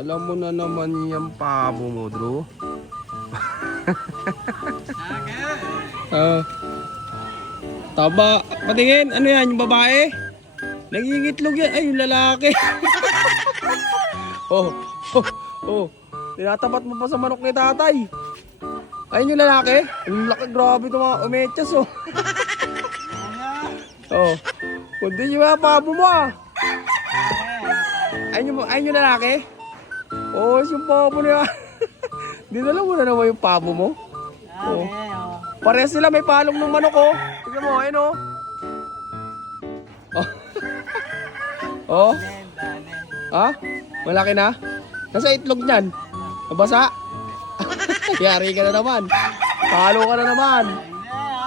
Alam mo na naman yung pabo mo, Drew. Taba. Patingin, ano yan, yung babae? Nangingitlog yan. Ay, yung lalaki. Oh. Tinatapat mo pa sa manok ni tatay. Ayun yung lalaki. Yung laki, grabe ito mga umechas, oh. Oh. Kundi yung mga pabo mo, ah. Ayun yung lalaki. Oh, yung pabo niya. Dinala mo na naman yung pabo mo. Oh. Parehas sila, may palong ng manok, oh. Tignan mo, ayun, oh. Oh. Ha? Malaki na? Nasa itlog niyan. Nabasa? Yari ka na naman. Palo ka na naman.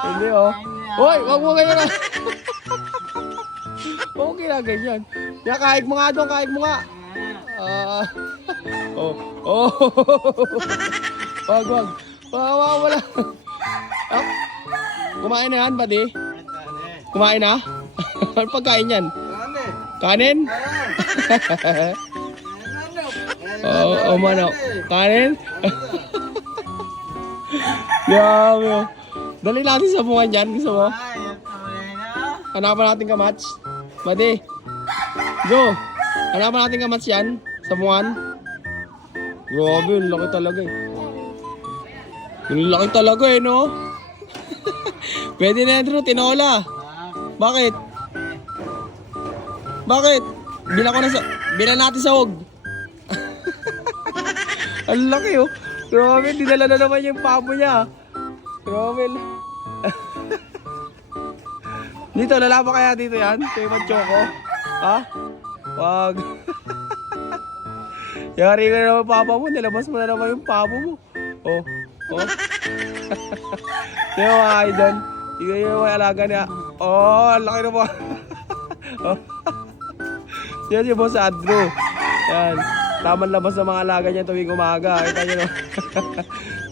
Hindi, oh. Hoy, wag mo ganyan na. Huwag mo ginaganyan. Ya, kahit mo nga doon, kahit mo nga. Oh. Wag. Wala. Ah, kumain na yan, buddy? Kumain na? Ano pagkain yan? Kanin? Oh, manok. Kanin? Grabe, oh. Dali natin sa bungan dyan. Gusto mo? Hanapan natin kamats. Buddy. Joe. Hanapan natin kamats yan. Sa bungan. Grabe, yung laki talaga eh. Yung laki talaga eh, no? Pwede na yan, Drew. Tinola. Bakit? Bilan natin sa hog. Ang laki, oh. Grabe, dinala na naman yung pabo niya. Grabe. Dito, lalaba kaya dito yan? Kay Manchoco? Ha? Wag. Yari ka na naman papa mo. Nilabas mo na naman yung pabo mo. Oh. Tignan mo mga idol. Tignan mo yung alaga niya. Oh, ang laki na mo. Oh. Yan yung boss Andrew. Yan. Tamang labas ng mga alaga niya tuwing umaga. Kita nyo no?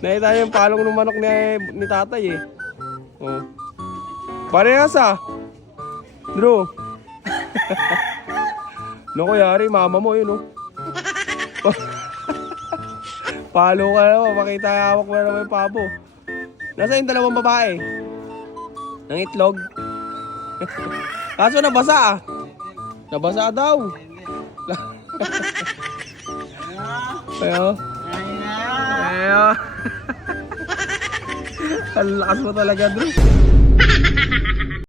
Nakita nyo yung palong ng manok ni tatay eh. Oh. Parehas ah. Drew. Naku yari, mama mo yun oh. Palo ka naman, makita hawak mo na naman yung pabo. Nasa yung dalawang babae? Ng itlog? Kaso nabasa ah. Nabasa daw. Ayo. Ang lakas mo talaga, Drew.